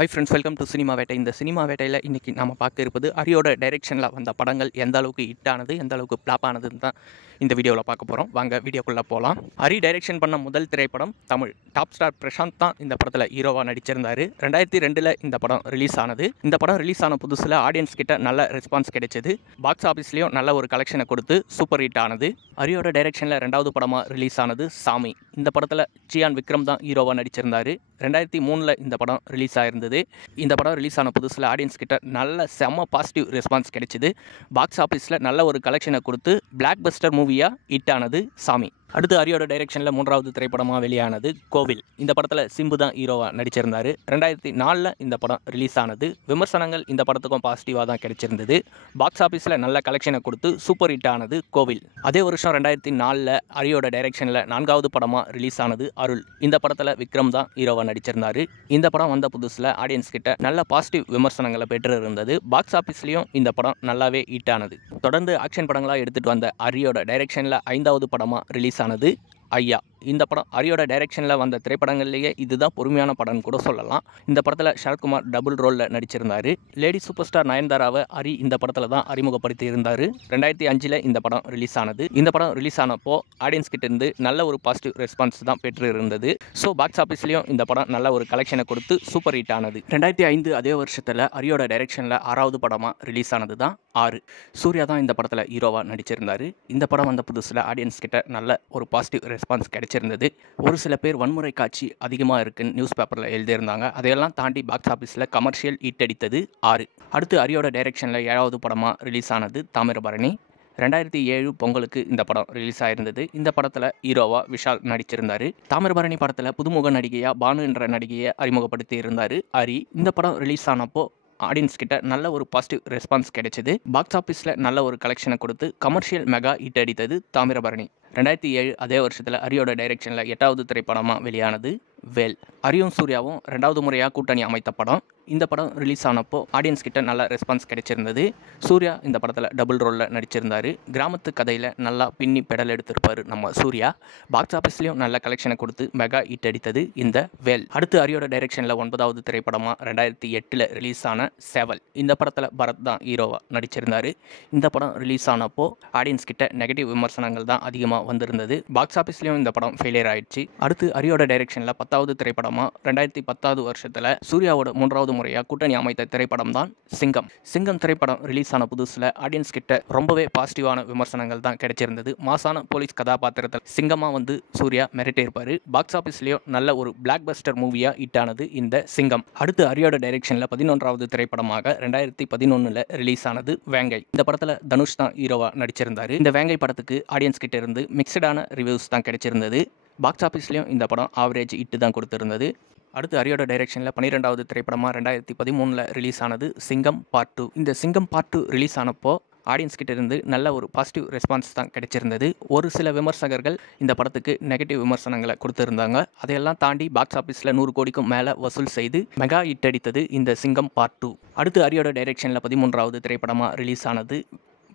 Hi friends, welcome to cinema வேட்டை. இந்த cinema வேட்டையில் இன்றைக்கி நம்ம பார்க்க இருப்பது ஹரியோட டைரெக்ஷனில் வந்த படங்கள் எந்த அளவுக்கு ஹிட் ஆனது, எந்த அளவுக்கு ஃப்ளாப் ஆனதுன்னு தான் இந்த வீடியோவில் பார்க்க போகிறோம். வாங்க வீடியோக்குள்ளே போகலாம். ஹரி டைரெக்ஷன் பண்ண முதல் திரைப்படம் தமிழ். டாப் ஸ்டார் பிரசாந்த் தான் இந்த படத்தில் ஹீரோவாக நடிச்சிருந்தார். 2002 இந்த படம் ரிலீஸ் ஆனது. இந்த படம் ரிலீஸ் ஆன புதுசில் ஆடியன்ஸ் கிட்ட நல்ல ரெஸ்பான்ஸ் கிடைச்சது. பாக்ஸ் ஆஃபீஸ்லேயும் நல்ல ஒரு கலெக்ஷனை கொடுத்து சூப்பர் ஹிட் ஆனது. ஹரியோட டைரெக்ஷனில் 2வது படமாக ரிலீஸ் ஆனது சாமி. இந்த படத்தில் சியான் விக்ரம் தான் ஹீரோவாக நடிச்சிருந்தார். 2003 இந்த படம் ரிலீஸ் ஆயிருந்தது. இந்த படம் ரிலீஸ் ஆன புதுசில் ஆடியன்ஸ் கிட்ட நல்ல செம்ம பாசிட்டிவ் ரெஸ்பான்ஸ் கிடைச்சிது. பாக்ஸ் ஆஃபீஸில் நல்ல ஒரு கலெக்ஷனை கொடுத்து பிளாக் பஸ்டர் மூவியாக ஹிட் ஆனது சாமி. அடுத்து ஹரியோட டைரெக்ஷனில் 3வது திரைப்படமாக வெளியானது கோவில். இந்த படத்தில் சிம்பு தான் ஹீரோவாக நடிச்சிருந்தார். 2004 இந்த படம் ரிலீஸ் ஆனது. விமர்சனங்கள் இந்த படத்துக்கும் பாசிட்டிவாக தான் கிடைச்சிருந்தது. பாக்ஸ் ஆஃபீஸில் நல்ல கலெக்ஷனை கொடுத்து சூப்பர் ஹிட் ஆனது கோவில். அதே வருஷம் 2004 ஹரியோட டைரெக்ஷனில் 4வது படமாக ரிலீஸ் ஆனது அருள். இந்த படத்தில் விக்ரம் தான் ஹீரோவாக நடிச்சிருந்தார். இந்த படம் வந்த புதுசில் ஆடியன்ஸ் கிட்ட நல்ல பாசிட்டிவ் விமர்சனங்களை பெற்று இருந்தது. பாக்ஸ் ஆஃபீஸ்லேயும் இந்த படம் நல்லாவே ஹிட் ஆனது. தொடர்ந்து ஆக்ஷன் படங்களாக எடுத்துகிட்டு வந்த ஹரியோட டைரெக்ஷனில் 5வது படமாக ரிலீஸ் ஆனது ஐயா. இந்த படம் ஹரியோட டைரெக்ஷனில் வந்த திரைப்படங்கள்லேயே இதுதான் பொறுமையான படம்னு கூட சொல்லலாம். இந்த படத்தில் சரத்குமார் டபுள் ரோலில் நடிச்சிருந்தார். லேடி சூப்பர் ஸ்டார் நயன்தாராவை ஹரி இந்த படத்தில் தான் அறிமுகப்படுத்தி இருந்தார். 2005 இந்த படம் ரிலீஸ் ஆனது. இந்த படம் ரிலீஸ் ஆனப்போ ஆடியன்ஸ் கிட்ட இருந்து நல்ல ஒரு பாசிட்டிவ் ரெஸ்பான்ஸ் தான் பெற்று இருந்தது. ஸோ பாக்ஸ் ஆஃபீஸ்லேயும் இந்த படம் நல்ல ஒரு கலெக்ஷனை கொடுத்து சூப்பர் ஹிட் ஆனது. 2005 அதே வருஷத்தில் ஹரியோட டைரெக்ஷனில் 6வது படமாக ரிலீஸ் ஆனது தான் 6. சூர்யா தான் இந்த படத்தில் ஹீரோவாக நடிச்சிருந்தார். இந்த படம் வந்த புதுசில் ஆடியன்ஸ் கிட்ட நல்ல ஒரு பாசிட்டிவ் ரெஸ்பான்ஸ் கிடைச்சிருந்தது. ஒரு சில பேர் வன்முறை காட்சி அதிகமாக இருக்குன்னு நியூஸ் பேப்பரில் எழுதியிருந்தாங்க. அதையெல்லாம் தாண்டி பாக்ஸ் ஆஃபீஸில் கமர்ஷியல் ஹிட் அடித்தது 6. அடுத்து ஹரியோட டைரெக்ஷனில் 7வது படமாக ரிலீஸ் ஆனது தாமிரபரணி. 2007 பொங்கலுக்கு இந்த படம் ரிலீஸ் ஆயிருந்தது. இந்த படத்தில் ஹீரோவாக விஷால் நடிச்சிருந்தார். தாமிரபரணி படத்தில் புதுமுக நடிகையாக பானு என்ற நடிகையை அறிமுகப்படுத்தி இருந்தார் ஹரி. இந்த படம் ரிலீஸ் ஆனப்போ ஆடியன்ஸ் கிட்ட நல்ல ஒரு பாசிட்டிவ் ரெஸ்பான்ஸ் கிடைச்சது. பாக்ஸ் ஆஃபீஸில் நல்ல ஒரு கலெக்ஷனை கொடுத்து கமர்ஷியல் மெகா ஹிட் அடித்தது தாமிரபரணி. 2007 அதே வருஷத்தில் ஹரியோட டைரெக்ஷனில் 8வது திரைப்படமாக வெளியானது வேல். ஹரியும் சூர்யாவும் 2வது முறையாக கூட்டணி அமைத்த படம். இந்த படம் ரிலீஸ் ஆனப்போ ஆடியன்ஸ் கிட்ட நல்ல ரெஸ்பான்ஸ் கிடைச்சிருந்தது. சூர்யா இந்த படத்தில் டபுள் ரோலில் நடிச்சிருந்தார். கிராமத்து கதையில் நல்லா பின்னி பெடல் எடுத்திருப்பார் நம்ம சூர்யா. பாக்ஸ் ஆஃபீஸ்லேயும் நல்ல கலெக்ஷனை கொடுத்து மெகா ஹிட் அடித்தது இந்த வேல். அடுத்து ஹரியோட டைரெக்ஷனில் 9வது திரைப்படமாக 2008 ரிலீஸ் ஆன சேவல். இந்த படத்தில் பரத் தான் ஹீரோவாக நடிச்சிருந்தார். இந்த படம் ரிலீஸ் ஆனப்போ ஆடியன்ஸ் கிட்ட நெகட்டிவ் விமர்சனங்கள் தான் அதிகமாக வந்திருந்தது. பாக்ஸ் ஆஃபீஸ்லேயும் இந்த படம் ஃபெயிலியர் ஆயிடுச்சு. அடுத்து ஹரியோட டைரெக்ஷனில் 10வது திரைப்படமாக 2010 வருஷத்தில் சூர்யாவோட 3வது முறையாக கூட்டணி அமைத்த திரைப்படம் தான் சிங்கம். சிங்கம் திரைப்படம் ரிலீஸ் ஆன புதுசில் ஆடியன்ஸ் கிட்ட ரொம்பவே பாசிட்டிவான விமர்சனங்கள் தான் கிடைச்சிருந்தது. மாசான போலீஸ் கதாபாத்திரத்தில் சிங்கமாக வந்து சூர்யா மிரட்டியிருப்பார். பாக்ஸ் ஆஃபீஸ்லேயும் நல்ல ஒரு பிளாக் பஸ்டர் மூவியாக ஹிட் ஆனது இந்த சிங்கம். அடுத்து ஹரியோட டைரெக்ஷனில் 11வது திரைப்படமாக 2011 ரிலீஸ் ஆனது வேங்கை. இந்த படத்தில் தனுஷ் தான் ஹீரோவாக நடிச்சிருந்தார். இந்த வேங்கை படத்துக்கு ஆடியன்ஸ் கிட்ட இருந்து மிக்சடான ரிவ்யூஸ் தான் கிடைச்சிருந்தது. பாக்ஸ் ஆஃபீஸ்லேயும் இந்த படம் ஆவரேஜ் ஹிட் தான் கொடுத்திருந்தது. அடுத்து ஹரியோட டைரெக்ஷனில் 12வது திரைப்படமாக 2013 ரிலீஸ் ஆனது சிங்கம் பார்ட் 2. இந்த சிங்கம் பார்ட் 2 ரிலீஸ் ஆனப்போ ஆடியன்ஸ் கிட்ட இருந்து நல்ல ஒரு பாசிட்டிவ் ரெஸ்பான்ஸ் தான் கிடைச்சிருந்தது. ஒரு சில விமர்சகர்கள் இந்த படத்துக்கு நெகட்டிவ் விமர்சனங்களை கொடுத்துருந்தாங்க. அதையெல்லாம் தாண்டி பாக்ஸ் ஆஃபீஸில் 100 கோடிக்கும் மேலே வசூல் செய்து மெகா ஹிட் அடித்தது இந்த சிங்கம் பார்ட் 2. அடுத்து ஹரியோட டைரெக்ஷனில் 13வது திரைப்படமாக ரிலீஸ் ஆனது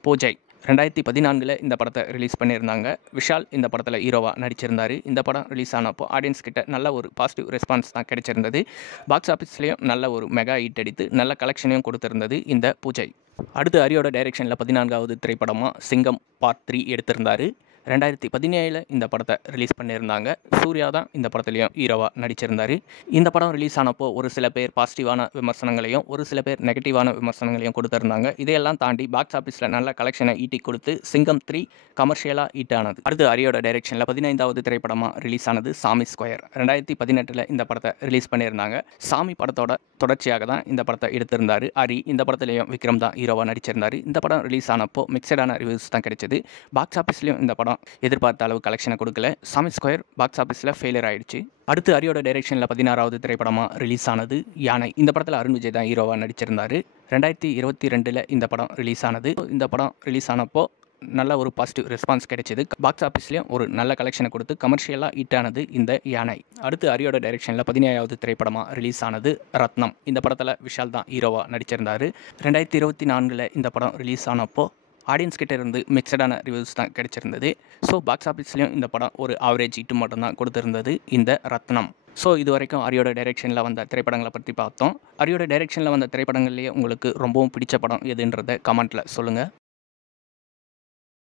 பூஜை. 2014 இந்த படத்தை ரிலீஸ் பண்ணியிருந்தாங்க. விஷால் இந்த படத்தில் ஹீரோவாக நடிச்சிருந்தார். இந்த படம் ரிலீஸ் ஆனப்போ ஆடியன்ஸ் கிட்ட நல்ல ஒரு பாசிட்டிவ் ரெஸ்பான்ஸ் தான் கிடைச்சிருந்தது. பாக்ஸ் ஆஃபீஸ்லேயும் நல்ல ஒரு மெகா ஹிட் அடித்து நல்ல கலெக்ஷனையும் கொடுத்திருந்தது இந்த பூஜை. அடுத்து ஹரியோட டைரெக்ஷனில் 14வது திரைப்படமாக சிங்கம் பார்ட் 3 எடுத்திருந்தார். 2017 இந்த படத்தை ரிலீஸ் பண்ணியிருந்தாங்க. சூர்யா தான் இந்த படத்துலையும் ஹீரோவாக நடிச்சிருந்தார். இந்த படம் ரிலீஸ் ஆனப்போ ஒரு சில பேர் பாசிட்டிவான விமர்சனங்களையும் ஒரு சில பேர் நெகட்டிவான விமர்சனங்களையும் கொடுத்துருந்தாங்க. இதையெல்லாம் தாண்டி பாக்ஸ் ஆஃபீஸில் நல்ல கலெக்ஷனை ஈட்டி கொடுத்து சிங்கம் 3 கமர்ஷியலாக ஹிட் ஆனது. அடுத்து ஹரியோட டைரெக்ஷனில் 15வது திரைப்படமாக ரிலீஸ் ஆனது சாமி ஸ்கொயர். 2018 இந்த படத்தை ரிலீஸ் பண்ணியிருந்தாங்க. சாமி படத்தோட தொடர்ச்சியாக தான் இந்த படத்தை எடுத்திருந்தார் ஹரி. இந்த படத்துலையும் விக்ரம் தான் ஹீரோவாக நடிச்சிருந்தார். இந்த படம் ரிலீஸ் ஆனப்போ மிக்சடான ரிவ்யூஸ் தான் கிடைச்சது. பாக்ஸ் ஆஃபீஸ்லையும் இந்த படம் எதிர்பார்த்த அளவு கலெக்ஷனை கொடுக்கல. சாமி ஸ்கொயர் பாக்ஸ் ஆஃபீஸில் ஃபெயிலியர் ஆயிடுச்சு. அடுத்து ஹரியோட டைரெக்ஷனில் 16வது திரைப்படமாக ரிலீஸ் ஆனது யானை. இந்த படத்தில் அருண் விஜய் தான் ஹீரோவாக நடிச்சிருந்தார். 2022 இந்த படம் ரிலீஸ் ஆனது. இந்த படம் ரிலீஸ் ஆனப்போ நல்ல ஒரு பாசிட்டிவ் ரெஸ்பான்ஸ் கிடைச்சது. பாக்ஸ் ஆஃபீஸ்லேயும் ஒரு நல்ல கலெக்ஷனை கொடுத்து கமர்ஷியலாக ஹிட் ஆனது இந்த யானை. அடுத்து ஹரியோட டைரெக்ஷனில் 17வது திரைப்படமாக ரிலீஸ் ஆனது ரத்னம். இந்த படத்தில் விஷால் தான் ஹீரோவாக நடிச்சிருந்தார். 2024 இந்த படம் ரிலீஸ் ஆனப்போ ஆடியன்ஸ் கிட்ட இருந்து மிக்சடான ரிவ்யூஸ் தான் கிடைச்சிருந்தது. ஸோ பாக்ஸ் ஆஃபீஸ்லேயும் இந்த படம் ஒரு ஆவரேஜ் ஹிட் மட்டும் தான் கொடுத்துருந்தது இந்த ரத்னம். ஸோ இது வரைக்கும் ஹரியோட டைரெக்ஷனில் வந்த திரைப்படங்களை பற்றி பார்த்தோம். ஹரியோட டைரெக்ஷனில் வந்த திரைப்படங்கள்லேயே உங்களுக்கு ரொம்பவும் பிடிச்ச படம் எதுன்றதை கமெண்ட்டில் சொல்லுங்கள்.